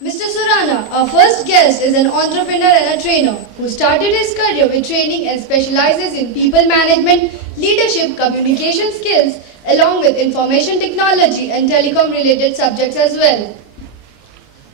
Mr. Surana, our first guest, is an entrepreneur and a trainer who started his career with training and specializes in people management, leadership, communication skills, along with information technology and telecom related subjects as well.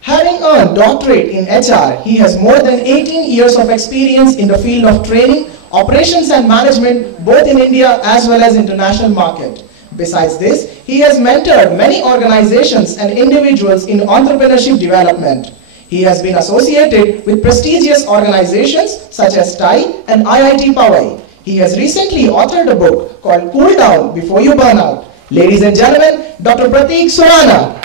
Having earned doctorate in HR, he has more than 18 years of experience in the field of training, operations and management both in India as well as international market. Besides this, he has mentored many organizations and individuals in entrepreneurship development. He has been associated with prestigious organizations such as TIE and IIT Powai. He has recently authored a book called Cool Down Before You Burn Out. Ladies and gentlemen, Dr. Pratik Surana.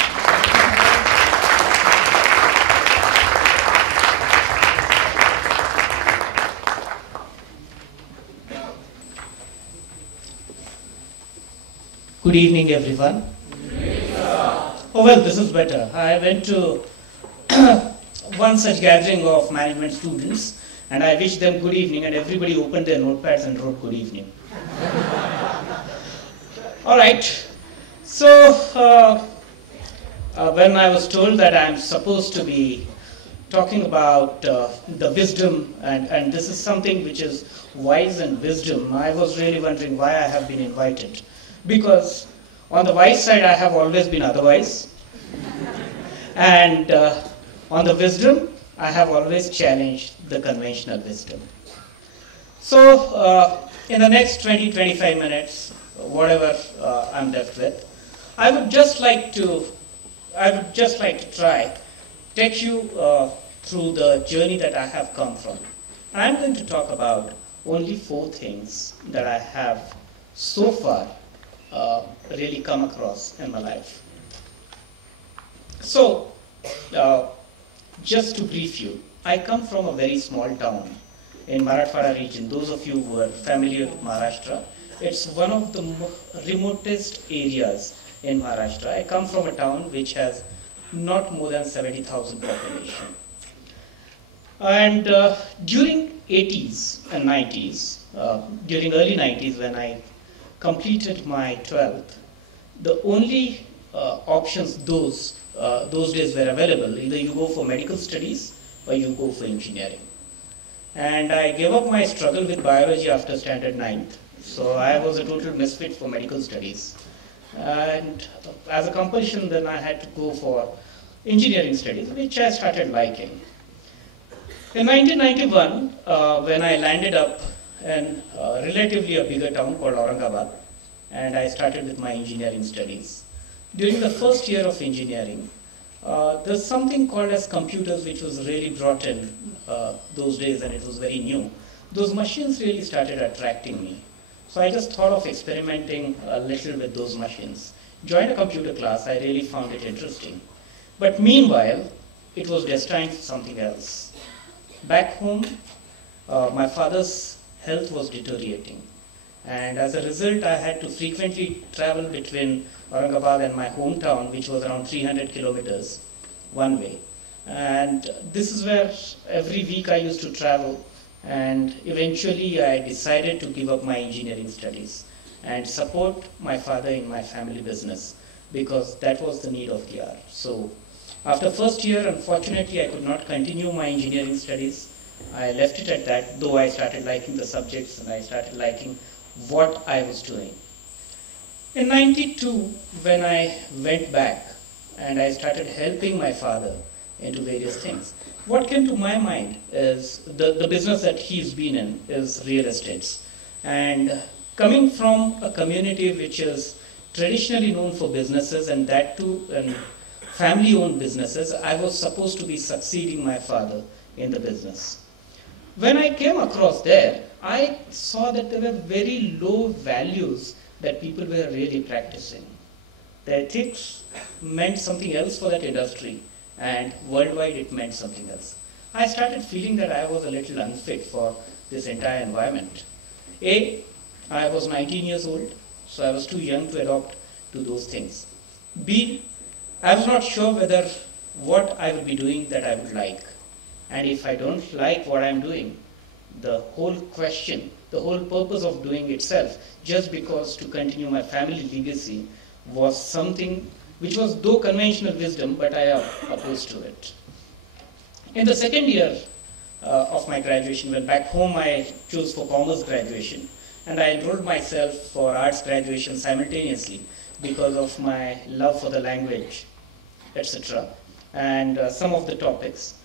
Good evening, everyone. Oh, well, this is better. I went to one such gathering of management students and I wished them good evening and everybody opened their notepads and wrote good evening. All right. So, when I was told that I'm supposed to be talking about the wisdom and this is something which is wise and wisdom, I was really wondering why I have been invited. Because on the wise side, I have always been otherwise. And on the wisdom, I have always challenged the conventional wisdom. So in the next 20-25 minutes, whatever I'm left with, I would just like to try take you through the journey that I have come from. And I'm going to talk about only 4 things that I have so far really come across in my life. So, just to brief you, I come from a very small town in Marathwada region. Those of you who are familiar with Maharashtra, it's one of the remotest areas in Maharashtra. I come from a town which has not more than 70,000 population. And during 80s and 90s, during early 90s when I completed my 12th, the only options those days were available. Either you go for medical studies or you go for engineering. And I gave up my struggle with biology after standard 9th. So I was a total misfit for medical studies. And as a compulsion, then I had to go for engineering studies, which I started liking. In 1991, when I landed up in relatively a bigger town called Aurangabad, and I started with my engineering studies. During the first year of engineering, there's something called as computers which was really brought in those days and it was very new. Those machines really started attracting me. So I just thought of experimenting a little with those machines. Joined a computer class, I really found it interesting. But meanwhile, it was destined for something else. Back home, my father's health was deteriorating. And as a result, I had to frequently travel between Aurangabad and my hometown, which was around 300 kilometers one way. And this is where every week I used to travel. And eventually I decided to give up my engineering studies and support my father in my family business because that was the need of the hour. So after first year, unfortunately, I could not continue my engineering studies. I left it at that, though I started liking the subjects and I started liking what I was doing. In 92, when I went back and I started helping my father into various things, what came to my mind is the business that he's been in is real estates. And coming from a community which is traditionally known for businesses and that too family-owned businesses, I was supposed to be succeeding my father in the business. When I came across there, I saw that there were very low values that people were really practicing. The ethics meant something else for that industry, and worldwide it meant something else. I started feeling that I was a little unfit for this entire environment. A, I was 19 years old, so I was too young to adopt to those things. B, I was not sure whether what I would be doing that I would like. And if I don't like what I'm doing, the whole question, the whole purpose of doing itself, just because to continue my family legacy, was something which was though conventional wisdom, but I opposed to it. In the second year of my graduation, when back home I chose for commerce graduation, and I enrolled myself for arts graduation simultaneously because of my love for the language, etc., and some of the topics.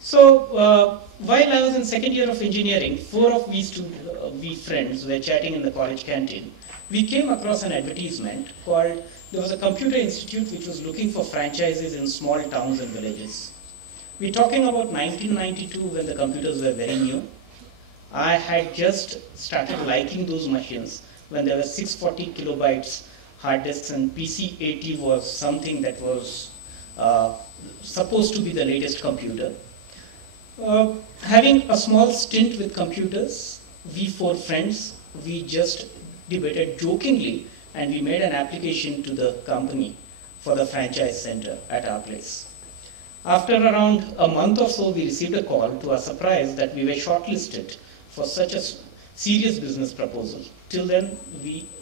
So while I was in second year of engineering, four of we friends were chatting in the college canteen. We came across an advertisement called, there was a computer institute which was looking for franchises in small towns and villages. We're talking about 1992 when the computers were very new. I had just started liking those machines when there were 640 kilobytes hard disks, and PC-80 was something that was supposed to be the latest computer. Having a small stint with computers, we four friends, we just debated jokingly, and we made an application to the company for the franchise center at our place. After around a month or so, we received a call to our surprise that we were shortlisted for such a serious business proposal. Till then,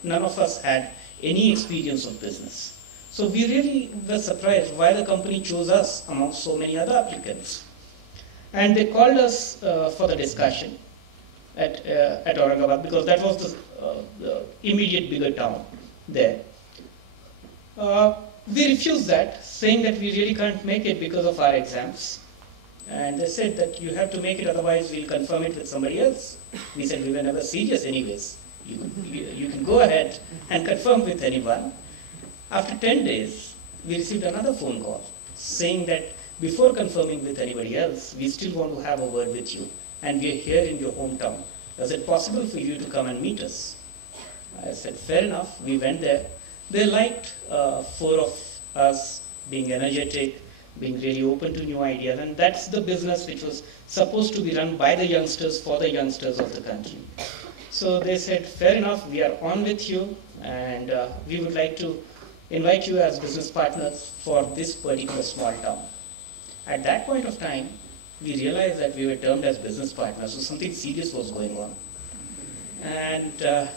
none of us had any experience of business. So we really were surprised why the company chose us among so many other applicants. And they called us for the discussion at Aurangabad, because that was the immediate bigger town there. We refused that, saying that we really can't make it because of our exams. And they said that you have to make it, otherwise we'll confirm it with somebody else. We said we were never serious anyways. You can go ahead and confirm with anyone. After 10 days, we received another phone call saying that before confirming with anybody else, we still want to have a word with you, and we are here in your hometown. Is it possible for you to come and meet us? I said, fair enough. We went there. They liked four of us being energetic, being really open to new ideas, and that's the business which was supposed to be run by the youngsters for the youngsters of the country. So they said, fair enough, we are on with you, and we would like to invite you as business partners for this particular small town. At that point of time, we realized that we were termed as business partners, so something serious was going on. And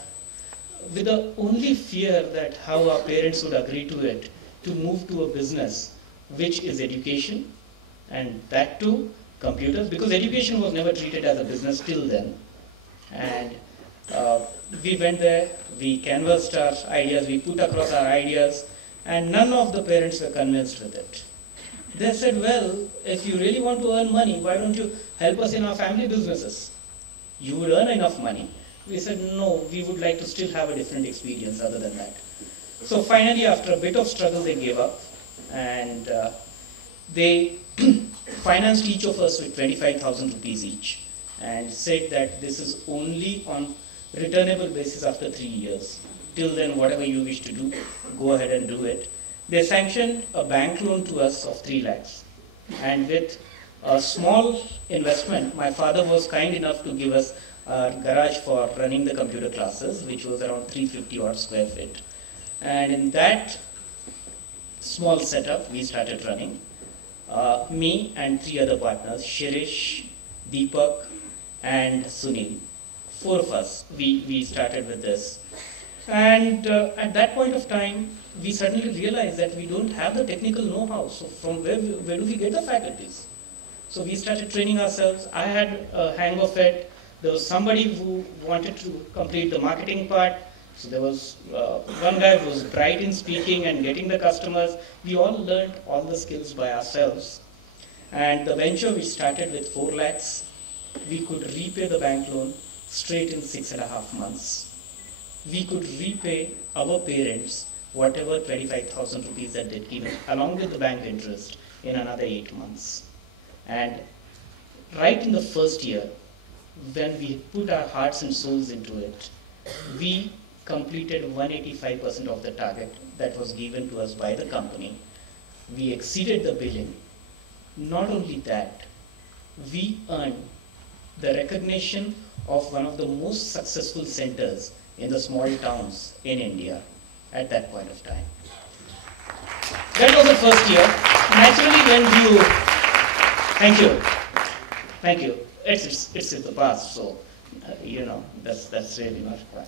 with the only fear that how our parents would agree to it, to move to a business which is education, and that too computers, because education was never treated as a business till then. And we went there, we canvassed our ideas, we put across our ideas, and none of the parents were convinced with it. They said, well, if you really want to earn money, why don't you help us in our family businesses? You would earn enough money. We said, no, we would like to still have a different experience other than that. So finally, after a bit of struggle, they gave up, and they financed each of us with 25,000 rupees each, and said that this is only on returnable basis after 3 years. Till then, whatever you wish to do, go ahead and do it. They sanctioned a bank loan to us of 3 lakhs. And with a small investment, my father was kind enough to give us a garage for running the computer classes, which was around 350 odd square feet. And in that small setup, we started running. Me and 3 other partners, Shirish, Deepak, and Sunil. 4 of us, we started with this. And at that point of time, we suddenly realized that we don't have the technical know-how. So from where do we get the faculties? So we started training ourselves. I had a hang of it. There was somebody who wanted to complete the marketing part. So there was one guy who was bright in speaking and getting the customers. We all learned all the skills by ourselves. And the venture, which started with 4 lakhs, we could repay the bank loan straight in 6.5 months. We could repay our parents whatever 25,000 rupees that they'd given, along with the bank interest, in another 8 months. And right in the first year, when we put our hearts and souls into it, we completed 185% of the target that was given to us by the company. We exceeded the billing. Not only that, we earned the recognition of one of the most successful centers in the small towns in India at that point of time. That was the first year. Naturally, when you, thank you. It's in the past, so that's really not right.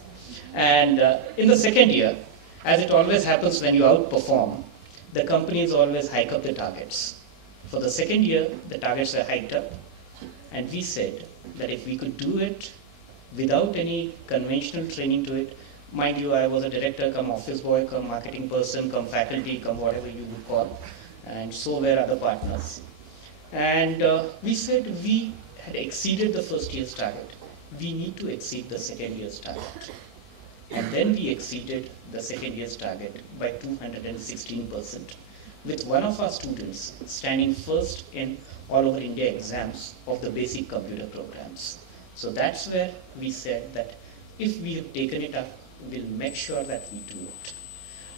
And in the second year, as it always happens when you outperform, the companies always hike up the targets. For the second year, the targets were hiked up, and we said that if we could do it without any conventional training to it, mind you, I was a director, come office boy, come marketing person, come faculty, come whatever you would call, and so were other partners. And we said we had exceeded the first year's target. We need to exceed the second year's target. And then we exceeded the second year's target by 216%, with one of our students standing first in all over India exams of the basic computer programs. So that's where we said that if we have taken it up, we'll make sure that we do it.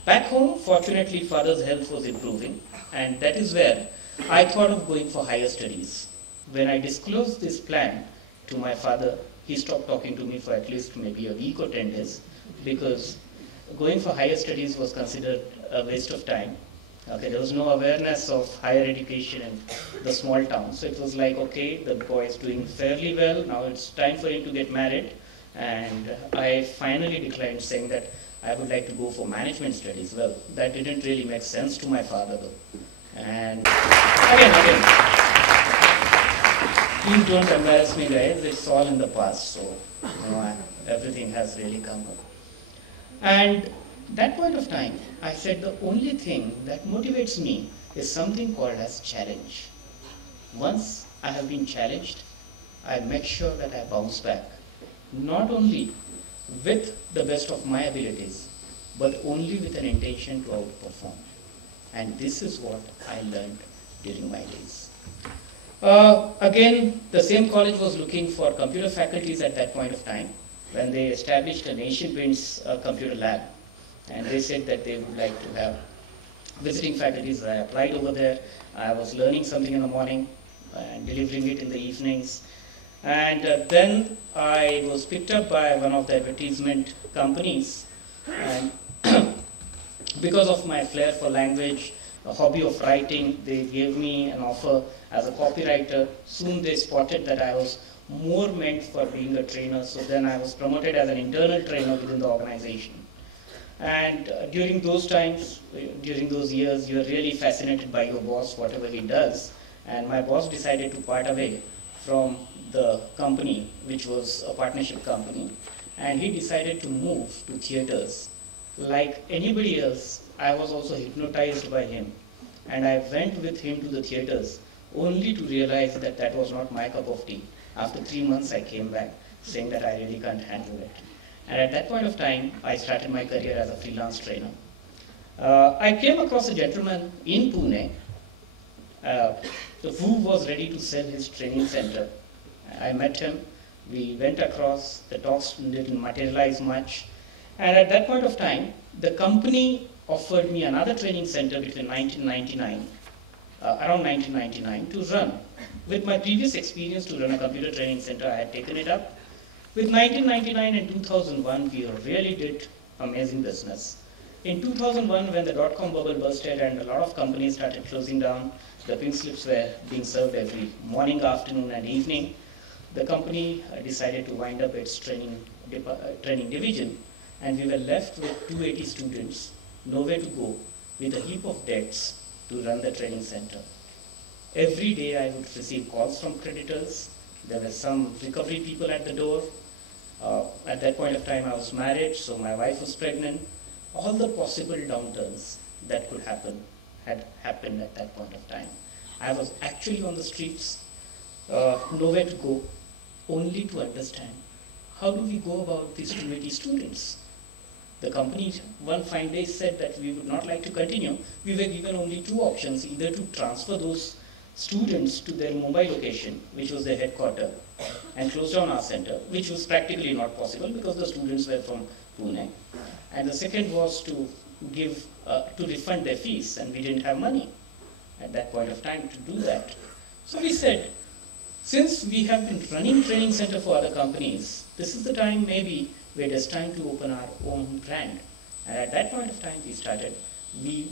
Back home, fortunately, father's health was improving, and that is where I thought of going for higher studies. When I disclosed this plan to my father, he stopped talking to me for at least maybe a week or 10 days, because going for higher studies was considered a waste of time. Okay, there was no awareness of higher education in the small town. So it was like, okay, the boy is doing fairly well, now it's time for him to get married. And I finally declined, saying that I would like to go for management studies. Well, that didn't really make sense to my father though. And again, please don't embarrass me guys, it's all in the past, so everything has really come up. And that point of time, I said the only thing that motivates me is something called as challenge. Once I have been challenged, I make sure that I bounce back, not only with the best of my abilities, but only with an intention to outperform. And this is what I learned during my days. Again, the same college was looking for computer faculties at that point of time, when they established an Asian Paints computer lab. And they said that they would like to have visiting faculties. I applied over there. I was learning something in the morning and delivering it in the evenings. And then I was picked up by one of the advertisement companies. And because of my flair for language, a hobby of writing, they gave me an offer as a copywriter. Soon they spotted that I was more meant for being a trainer. So then I was promoted as an internal trainer within the organization. And during those times, during those years, you're really fascinated by your boss, whatever he does. And my boss decided to part away from the company, which was a partnership company. And he decided to move to theaters. Like anybody else, I was also hypnotized by him. And I went with him to the theaters, only to realize that that was not my cup of tea. After 3 months, I came back, saying that I really can't handle it. And at that point of time, I started my career as a freelance trainer. I came across a gentleman in Pune who was ready to sell his training center. I met him, we went across, the talks didn't materialize much. And at that point of time, the company offered me another training center between 1999, around 1999, to run. With my previous experience to run a computer training center, I had taken it up. With 1999 and 2001, we really did amazing business. In 2001, when the dot-com bubble bursted and a lot of companies started closing down, the pink slips were being served every morning, afternoon, and evening, the company decided to wind up its training division, and we were left with 280 students, nowhere to go, with a heap of debts to run the training center. Every day I would receive calls from creditors. There were some recovery people at the door. At that point of time, I was married, so my wife was pregnant. All the possible downturns that could happen had happened at that point of time. I was actually on the streets, nowhere to go, only to understand how do we go about these 280 students. The company one fine day said that we would not like to continue. We were given only two options, either to transfer those students to their Mumbai location, which was their headquarters, and close down our center, which was practically not possible because the students were from Pune. And the second was to refund their fees, and we didn't have money at that point of time to do that. So we said, since we have been running training center for other companies, this is the time maybe where it is time to open our own brand. And at that point of time we started, we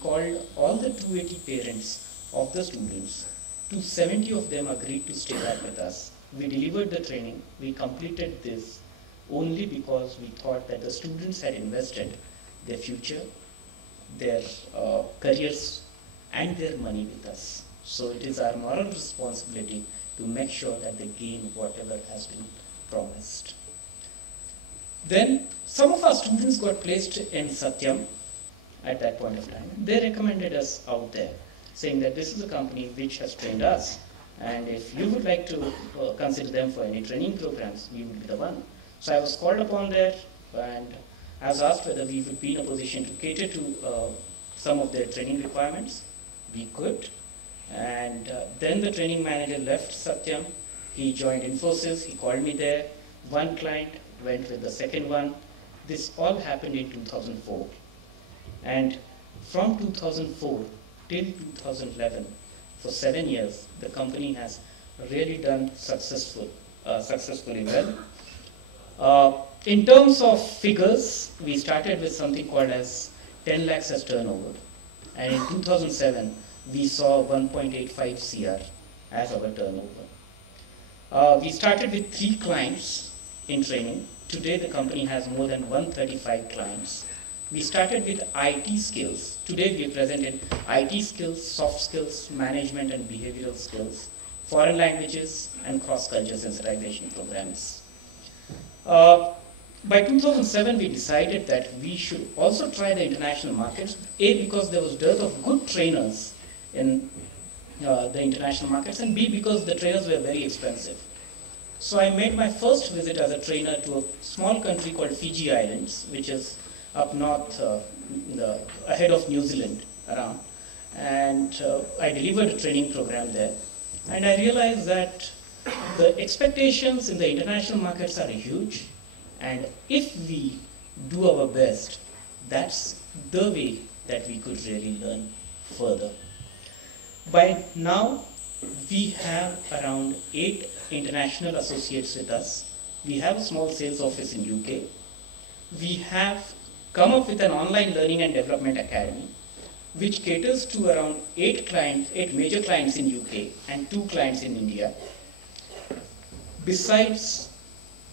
called all the 280 parents of the students. 270 of them agreed to stay back with us. We delivered the training, we completed this only because we thought that the students had invested their future, their careers, and their money with us. So it is our moral responsibility to make sure that they gain whatever has been promised. Then some of our students got placed in Satyam at that point of time. They recommended us out there, saying that this is a company which has trained us, and if you would like to consider them for any training programs, we would be the one. So I was called upon there, and I was asked whether we would be in a position to cater to some of their training requirements. We could. And then the training manager left Satyam. He joined Infosys. He called me there. One client went with the second one. This all happened in 2004. And from 2004 till 2011, for 7 years, the company has really done successfully well. In terms of figures, we started with something called as 10 lakhs as turnover. And in 2007, we saw 1.85 CR as our turnover. We started with 3 clients in training. Today, the company has more than 135 clients. We started with IT skills. Today, we are present in IT skills, soft skills, management and behavioral skills, foreign languages, and cross-culture sensitization programs. By 2007, we decided that we should also try the international markets, A, because there was dearth of good trainers in the international markets, and B, because the trainers were very expensive. So I made my first visit as a trainer to a small country called Fiji Islands, which is up north, ahead of New Zealand around. And I delivered a training program there. And I realized that the expectations in the international markets are huge. And if we do our best, that's the way that we could really learn further. By now, we have around 8 international associates with us. We have a small sales office in UK. We have come up with an online learning and development academy, which caters to around 8 major clients in UK and 2 clients in India. Besides,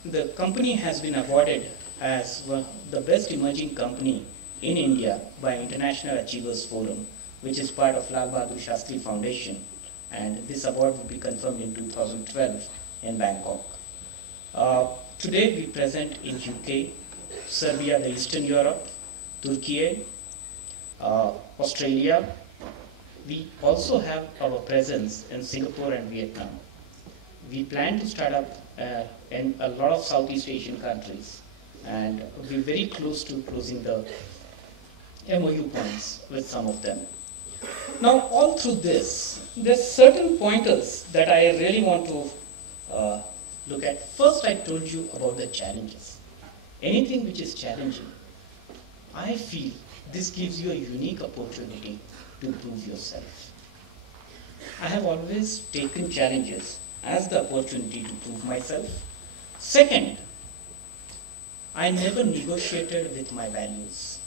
the company has been awarded as the best emerging company in India by International Achievers Forum, which is part of Lal Bahadur Shastri Foundation. And this award will be confirmed in 2012 in Bangkok. Today we present in UK, Serbia, the Eastern Europe, Turkey, Australia. We also have our presence in Singapore and Vietnam. We plan to start up in a lot of Southeast Asian countries, and we're very close to closing the MOU points with some of them. Now, all through this, there's certain pointers that I really want to look at. First, I told you about the challenges. Anything which is challenging, I feel this gives you a unique opportunity to prove yourself. I have always taken challenges as the opportunity to prove myself. Second, I never negotiated with my values.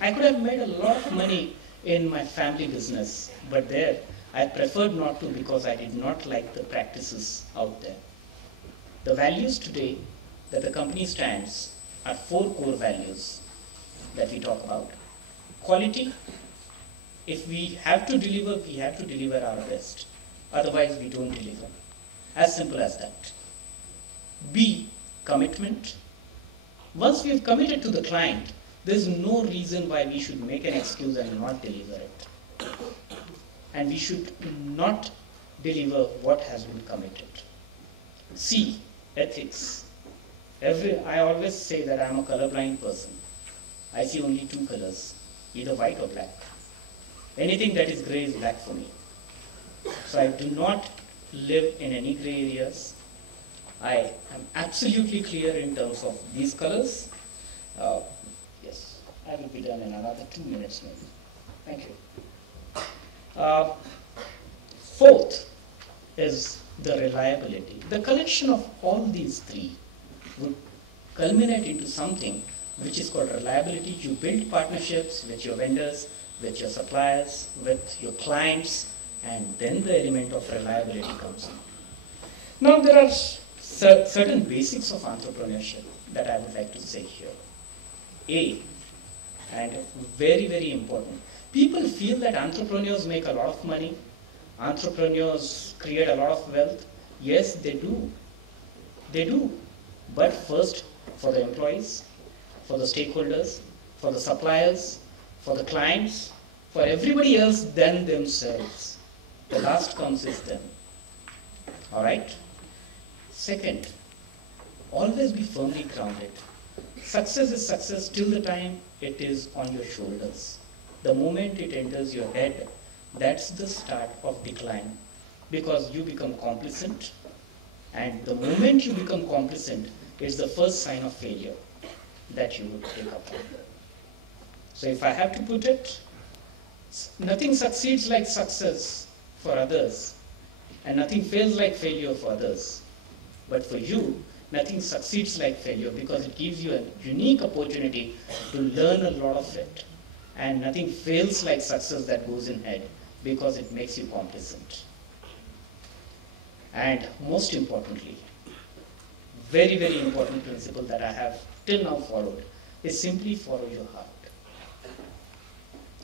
I could have made a lot of money in my family business, but there I preferred not to because I did not like the practices out there. The values today that the company stands are 4 core values that we talk about. Quality. If we have to deliver, we have to deliver our best. Otherwise, we don't deliver. As simple as that. B, commitment. Once we have committed to the client, there's no reason why we should make an excuse and not deliver it. And we should not deliver what has been committed. C, ethics. I always say that I'm a colorblind person. I see only 2 colors, either white or black. Anything that is gray is black for me. So I do not live in any gray areas. I am absolutely clear in terms of these colors. Yes, I will be done in another 2 minutes maybe. Thank you. Fourth is the reliability. The collection of all these 3 would culminate into something which is called reliability. You build partnerships with your vendors, with your suppliers, with your clients, and then the element of reliability comes in. Now there are certain basics of entrepreneurship that I would like to say here. A, and very, very important, people feel that entrepreneurs make a lot of money, entrepreneurs create a lot of wealth. Yes, they do. They do. But first, for the employees, for the stakeholders, for the suppliers, for the clients, for everybody else than themselves. The last comes is them. Alright? Second, always be firmly grounded. Success is success till the time it is on your shoulders. The moment it enters your head, that's the start of decline, because you become complacent, and the moment you become complacent, it's the first sign of failure that you would take up on. So if I have to put it, nothing succeeds like success for others, and nothing fails like failure for others. But for you, nothing succeeds like failure, because it gives you a unique opportunity to learn a lot of it. And nothing fails like success that goes in head, because it makes you complacent. And most importantly, very, very important principle that I have till now followed is simply follow your heart.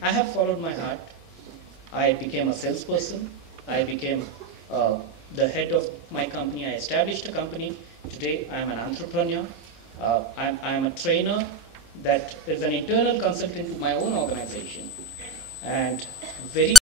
I have followed my heart. I became a salesperson. I became the head of my company. I established a company. Today I am an entrepreneur. I am a trainer that is an internal consultant to my own organization. And very